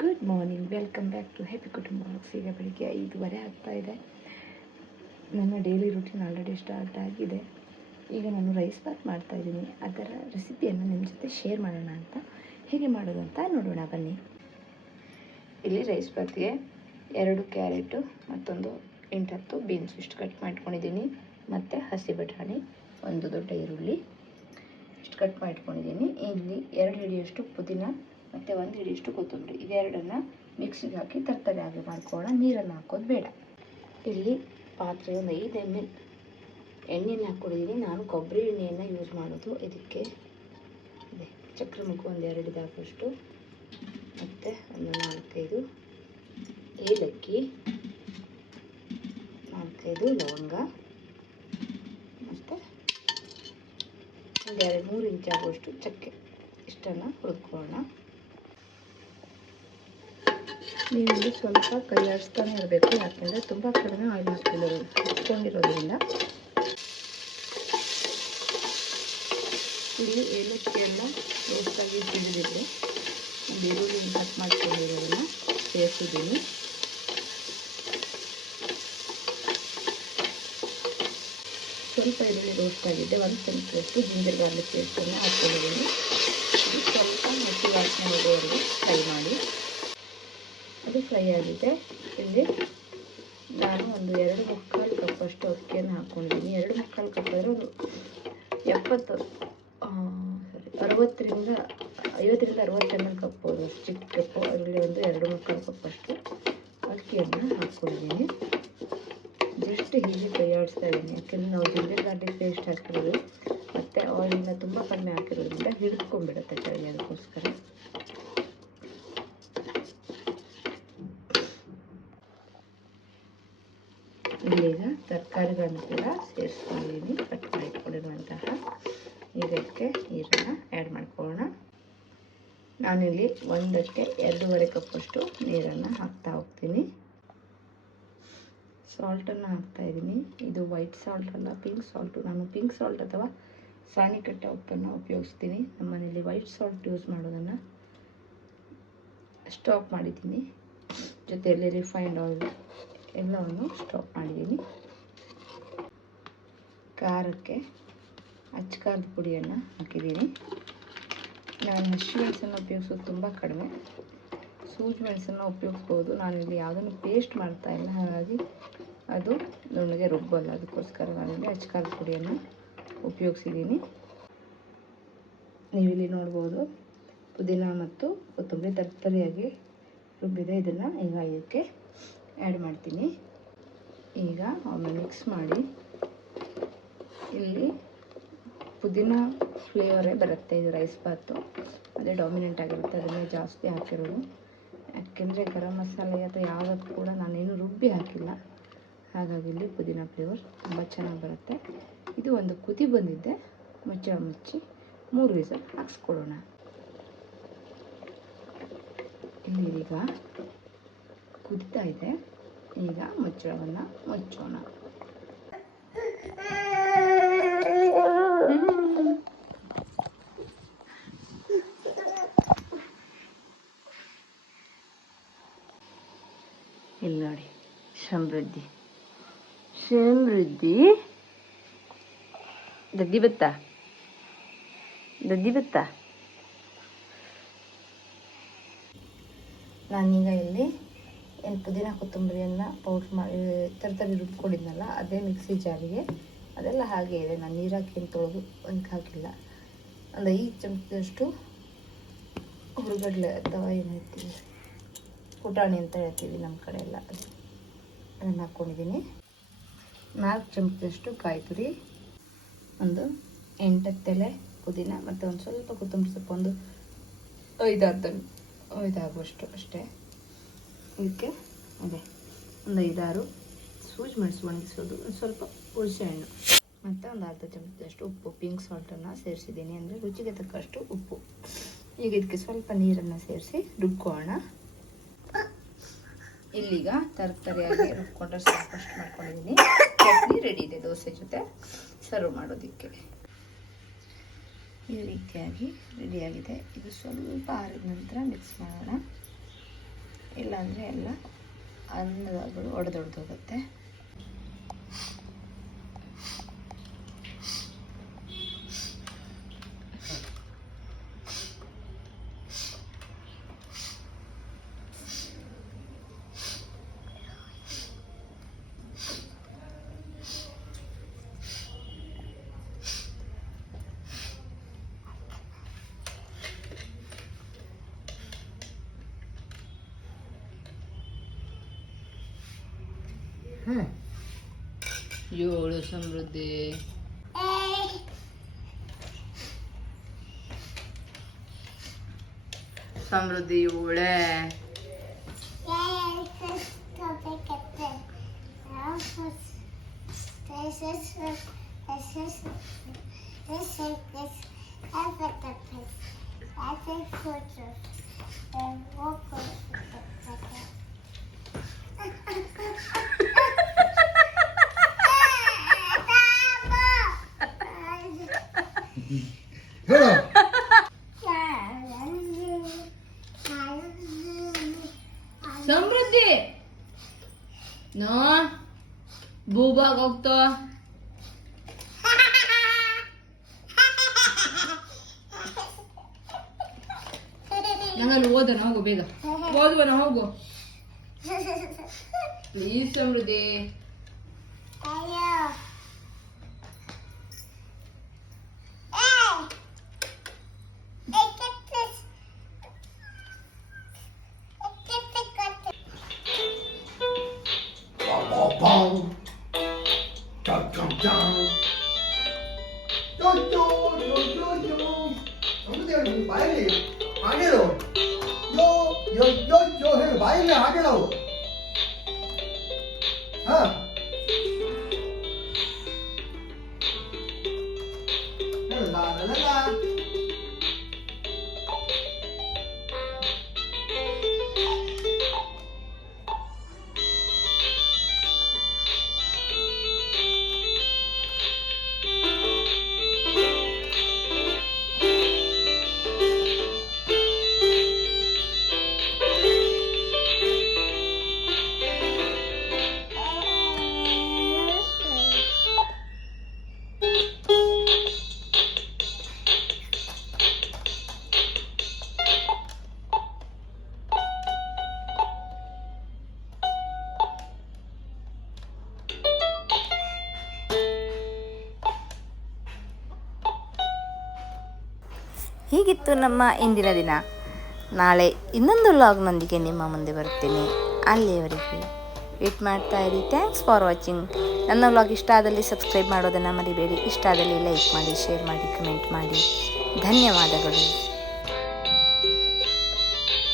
Good morning, welcome back to happy Kutumba vlogs. ಈಗ ಬೆಳಿಗ್ಗೆ 5:30 ಆಗ್ತಾ ಇದೆ. ನನ್ನ ಡೈಲಿ ರೂಟೀನ್ ಆಲ್ರೆಡಿ ಸ್ಟಾರ್ಟ್ ಆಗಿದೆ. ಈಗ ನಾನು ರೈಸ್ ಬಾತ್ ಮಾಡ್ತಾಯಿದ್ದೀನಿ. ಅದರ ರೆಸಿಪಿಯನ್ನು ನಿಮ್ಮ ಜೊತೆ ಶೇರ್ ಮಾಡೋಣ ಅಂತ. ಹೇಗೆ ಮಾಡೋದು ಅಂತ ನೋಡೋಣ ಬನ್ನಿ. ಇಲ್ಲಿ ರೈಸ್ ಬಾತ್ಗೆ 2 ಕ್ಯಾರೆಟು ಮತ್ತೊಂದು 8-10 ಬೀನ್ಸ್ ಇಷ್ಟು ಕಟ್ ಮಾಡ್ಕೊಂಡಿದ್ದೀನಿ. ಮತ್ತು ಹಸಿ ಬಟಾಣಿ, 1 ದೊಡ್ಡ ಈರುಳ್ಳಿ ಇಷ್ಟು ಕಟ್ ಮಾಡ್ಕೊಂಡಿದ್ದೀನಿ. ಇಲ್ಲಿ 2 ಹಿಡಿಯಷ್ಟು ಪುದೀನ ಮತ್ತು 1 ಹಿಡಿಯಷ್ಟು ಕೊತ್ತಂಬರಿ, ಇವೆರಡನ್ನು ಮಿಕ್ಸಿಗೆ ಹಾಕಿ ತರಕಾರಿ ಮಾಡ್ಕೊಳ್ಳೋಣ. ನೀರನ್ನು ಹಾಕೋದು ಬೇಡ. ಇಲ್ಲಿ ಪಾತ್ರೆ ಒಂದು 5 ml ಎಣ್ಣೆಯನ್ನು ಹಾಕ್ಕೊಂಡಿದ್ದೀನಿ. ನಾನು ಕೊಬ್ಬರಿ ಎಣ್ಣೆಯನ್ನು ಯೂಸ್ ಮಾಡೋದು. ಇದಕ್ಕೆ ಇದೆ ಚಕ್ರಮುಖ ಒಂದು 2 ಇದಾಗುವಷ್ಟು, ಮತ್ತು ಒಂದು 4-5 ಏಲಕ್ಕಿ, 4-5 ಲವಂಗ, ಮತ್ತು ಒಂದು 2-3 ಇಂಚ್ ಆಗುವಷ್ಟು ಚಕ್ಕೆ. ಇಷ್ಟನ್ನು ಹುರ್ಕೊಳ್ಳೋಣ. ನೀರಲ್ಲಿ ಸ್ವಲ್ಪ ಕೈ ಆಡಿಸ್ತಾನೆ ಇರಬೇಕು, ಯಾಕೆಂದರೆ ತುಂಬ ಕಡಿಮೆ ಆಯಿಲ್ ಹಾಕ್ಕೊಂಡಿರೋದ್ರಿಂದ. ಇಲ್ಲಿ ಏಲಕ್ಕಿಯೆಲ್ಲ ರೋಸ್ಟಾಗಿ ಸಿಡಿದಿದೆ. ಒಂದು ಈರುಳ್ಳಿ ಕಟ್ ಮಾಡ್ಕೊಂಡಿರೋದನ್ನು ಸೇರಿಸಿದ್ದೀನಿ. ಸ್ವಲ್ಪ ಈರುಳ್ಳಿ ರೋಸ್ಟ್ ಆಗಿದ್ದೆ. 1 ಚಮಚದಷ್ಟು ಜಿಂಜರ್ ಗಾರ್ಲಿಕ್ ಪೇಸ್ಟನ್ನು ಹಾಕ್ಕೊಂಡಿದ್ದೀನಿ. ಸ್ವಲ್ಪ ಹಸಿ ವಾಸನೆ ಹೋಗೋವರೆಗೆ ಫ್ರೈ ಮಾಡಿ. ಅದು ಫ್ರೈ ಆಗಿದೆ. ಇಲ್ಲಿ ನಾನು ಒಂದು 2-3/4 ಕಪ್ಪಷ್ಟು ಅಕ್ಕಿಯನ್ನು ಹಾಕ್ಕೊಂಡಿದ್ದೀನಿ. 2-3/4 ಕಪ್ ಅಂದರೆ ಒಂದು 50-60 ml ಕಪ್ಪು, ಅದು ಚಿಕ್ಕ ಕಪ್ಪು. ಅದರಲ್ಲಿ ಒಂದು 2-3/4 ಕಪ್ಪಷ್ಟು ಅಕ್ಕಿಯನ್ನು ಹಾಕ್ಕೊಂಡಿದ್ದೀನಿ. ಜಸ್ಟ್ ಹೀಗೆ ಕೈ ಆಡಿಸ್ತಾ ಇದ್ದೀನಿ, ಯಾಕೆಂದರೆ ನಾವು ಜಿಂಜರ್ ಗಾರ್ಲಿಕ್ ಪೇಸ್ಟ್ ಹಾಕಿರೋದು ಮತ್ತು ಆಯಿಲಿನ ತುಂಬ ಕಡಿಮೆ ಹಾಕಿರೋದ್ರಿಂದ ಹಿಡಿದ್ಕೊಂಡ್ಬಿಡುತ್ತೆ ಕೆಳಗೆ, ಅದಕ್ಕೋಸ್ಕರ. ಇಲ್ಲೀಗ ತರಕಾರಿಗಳನ್ನು ಕೂಡ ಸೇರಿಸ್ಕೊಂಡಿದ್ದೀನಿ, ಕಟ್ ಮಾಡಿಕೊಂಡಿರುವಂತಹ. ಈಗ ಇದಕ್ಕೆ ನೀರನ್ನು ಆ್ಯಡ್ ಮಾಡ್ಕೊಳ್ಳೋಣ. ನಾನಿಲ್ಲಿ 1ಕ್ಕೆ 2.5 ಕಪ್ಪಷ್ಟು ನೀರನ್ನು ಹಾಕ್ತಾ ಹೋಗ್ತೀನಿ. ಸಾಲ್ಟನ್ನು ಹಾಕ್ತಾಯಿದ್ದೀನಿ. ಇದು ವೈಟ್ ಸಾಲ್ಟ್ ಅಲ್ಲ, ಪಿಂಕ್ ಸಾಲ್ಟು. ನಾನು ಪಿಂಕ್ ಸಾಲ್ಟ್ ಅಥವಾ ಸಾಣಿಕಟ್ಟ ಉಪ್ಪನ್ನು ಉಪಯೋಗಿಸ್ತೀನಿ. ನಮ್ಮ ಮನೇಲಿ ವೈಟ್ ಸಾಲ್ಟ್ ಯೂಸ್ ಮಾಡೋದನ್ನು ಸ್ಟಾಪ್ ಮಾಡಿದ್ದೀನಿ. ಜೊತೆಯಲ್ಲಿ ರಿಫೈನ್ಡ್ ಆಯಿಲ್ ಎಲ್ಲವನ್ನು ಸ್ಟಾಪ್ ಮಾಡಿದ್ದೀನಿ. ಖಾರಕ್ಕೆ ಅಚ್ಚ ಖಾರದ ಪುಡಿಯನ್ನು ಹಾಕಿದ್ದೀನಿ. ನಾನು ಹಸಿ ಮೆಣಸನ್ನು ಉಪಯೋಗಿಸೋದು ತುಂಬ ಕಡಿಮೆ, ಸೂಜಿ ಮೆಣಸನ್ನು ಉಪಯೋಗಿಸ್ಬೋದು. ನಾನಿಲ್ಲಿ ಯಾವುದನ್ನು ಪೇಸ್ಟ್ ಮಾಡ್ತಾಯಿಲ್ಲ, ಹಾಗಾಗಿ ಅದು ನುಣ್ಣಗೆ ರುಬ್ಬಲ್ಲ. ಅದಕ್ಕೋಸ್ಕರ ನಾನಿಲ್ಲಿ ಅಚ್ಚ ಖಾರದ ಪುಡಿಯನ್ನು ಉಪಯೋಗಿಸಿದ್ದೀನಿ. ನೀವಿಲ್ಲಿ ನೋಡ್ಬೋದು, ಪುದೀನ ಮತ್ತು ಕೊತ್ತಂಬರಿ ತರ್ತರಿಯಾಗಿ ರುಬ್ಬಿದೆ. ಇದನ್ನು ಈಗ ಇದಕ್ಕೆ ಆ್ಯಡ್ ಮಾಡ್ತೀನಿ. ಈಗ ಒಮ್ಮೆ ಮಿಕ್ಸ್ ಮಾಡಿ. ಇಲ್ಲಿ ಪುದೀನ ಫ್ಲೇವರೇ ಬರುತ್ತೆ, ಇದು ರೈಸ್ ಬಾತು ಅದೇ ಡಾಮಿನೆಂಟ್ ಆಗಿರುತ್ತೆ. ಅದನ್ನೇ ಜಾಸ್ತಿ ಹಾಕಿರೋದು, ಯಾಕೆಂದರೆ ಗರಂ ಮಸಾಲೆ ಅಥವಾ ಯಾವುದಕ್ಕೂ ಕೂಡ ನಾನೇನು ರುಬ್ಬಿ ಹಾಕಿಲ್ಲ. ಹಾಗಾಗಿ ಇಲ್ಲಿ ಪುದೀನ ಫ್ಲೇವರ್ ತುಂಬ ಚೆನ್ನಾಗಿ ಬರುತ್ತೆ. ಇದು ಒಂದು ಕುದಿ ಬಂದಿದ್ದೆ. ಮುಚ್ಚಿ 3 ವಿಸಲ್ ಹಾಕ್ಸ್ಕೊಳ್ಳೋಣ. ಇಲ್ಲಿ ಈಗ ಕುದಿತಾ ಇದೆ. ಈಗ ಮುಚ್ಚಳವನ್ನು ಮುಚ್ಚೋಣ. ಇಲ್ಲಿ ನೋಡಿ, ಸಮೃದ್ಧಿ ದದ್ದಿ ಬತ್ತ. ನಾನೀಗ ಇಲ್ಲಿ ಏನು ಪುದೀನ ಕೊತ್ತಂಬರಿಯನ್ನು ಪೌಡ್ರ್ ಮಾಡಿ ತರಕಾರಿ ರುಬ್ಕೊಂಡಿದ್ನಲ್ಲ, ಅದೇ ಮಿಕ್ಸಿ ಜಾರಿಗೆ ಅದೆಲ್ಲ ಹಾಗೆ ಇದೆ. ನಾನು ನೀರು ಹಾಕಿ ತೊಳೆದು ಒಂದು ಹಾಕಿಲ್ಲ. ಒಂದು 5 ಚಮಚದಷ್ಟು ಹುರುಗಡ್ಲೆ ಅಥವಾ ಏನು ಹೇಳ್ತೀವಿ, ಪುಟಾಣಿ ಅಂತ ಹೇಳ್ತೀವಿ ನಮ್ಮ ಕಡೆ ಎಲ್ಲ, ಅದನ್ನು ಹಾಕ್ಕೊಂಡಿದ್ದೀನಿ. 4 ಚಮಚದಷ್ಟು ಕಾಯಿ ತುರಿ, ಒಂದು 8-10 ಎಲೆ ಪುದೀನ ಮತ್ತು ಒಂದು ಸ್ವಲ್ಪ ಕೊತ್ತಂಬರಿ ಸೊಪ್ಪು, ಒಂದು 5 ಆಗುವಷ್ಟು ಅಷ್ಟೇ. ಇದಕ್ಕೆ ಅದೇ ಒಂದು 5-6 ಸೂಜಿ ಮೆಣಸು ಒಣಗಿಸೋದು, ಒಂದು ಸ್ವಲ್ಪ ಹುಣಸೆ ಹಣ್ಣು ಮತ್ತು ಒಂದು ಅರ್ಧ ಚಮಚದಷ್ಟು ಉಪ್ಪು, ಪಿಂಕ್ ಸಾಲ್ಟನ್ನು ಸೇರಿಸಿದ್ದೀನಿ, ಅಂದರೆ ರುಚಿಗೆ ತಕ್ಕಷ್ಟು ಉಪ್ಪು. ಈಗ ಇದಕ್ಕೆ ಸ್ವಲ್ಪ ನೀರನ್ನು ಸೇರಿಸಿ ರುಬ್ಕೊಳ್ಳೋಣ. ಇಲ್ಲಿಗ ತರಕಾರಿಯಾಗಿ ರುಬ್ಕೊಂಡ್ರೆ ಸಾಕಷ್ಟು ಮಾಡ್ಕೊಂಡಿದ್ದೀನಿ. ಚಟ್ನಿ ರೆಡಿ ಇದೆ, ದೋಸೆ ಜೊತೆ ಸರ್ವ್ ಮಾಡೋದಕ್ಕೆ. ಈ ರೀತಿಯಾಗಿ ರೆಡಿಯಾಗಿದೆ. ಇದು ಸ್ವಲ್ಪ ಆರಿದ ನಂತರ ಮಿಕ್ಸ್ ಮಾಡೋಣ. ಇಲ್ಲಾಂದರೆ ಎಲ್ಲ ಅನ್ನಗಳು ಒಡೆದೊಡೆದೋಗುತ್ತೆ. ಏಳು ಸಮೃದ್ಧಿ. ಸಮೃದ್ಧಿ ಏಳೆ. ಸಮೃದ್ಧಿ ನೋ ಭೂಭಾಗ ಹೋಗ್ತಾ ನಂಗಲ್ಲಿ ಓದೋಣ ಹೋಗು, ಬೇಗ ಓದುವನ ಹೋಗು ಪ್ಲೀಸ್ ಸಮೃದ್ಧಿ. ಬಾಯಿಲ್ಲ ಹಾಗೆ ನಾವು ಹೀಗಿತ್ತು ನಮ್ಮ ಇಂದಿನ ದಿನ. ನಾಳೆ ಇನ್ನೊಂದು ವ್ಲಾಗ್ನೊಂದಿಗೆ ನಿಮ್ಮ ಮುಂದೆ ಬರುತ್ತೇನೆ. ಅಲ್ಲಿಯವರೆಗೆ ವೇಟ್ ಮಾಡ್ತಾ ಇರಿ. Thanks for watching. ನನ್ನ ವ್ಲಾಗ್ ಇಷ್ಟ ಆದಲ್ಲಿ ಸಬ್ಸ್ಕ್ರೈಬ್ ಮಾಡೋದನ್ನು ಮರಿಬೇಡಿ. ಇಷ್ಟ ಆದಲ್ಲಿ ಲೈಕ್ ಮಾಡಿ, ಶೇರ್ ಮಾಡಿ, ಕಮೆಂಟ್ ಮಾಡಿ. ಧನ್ಯವಾದಗಳು.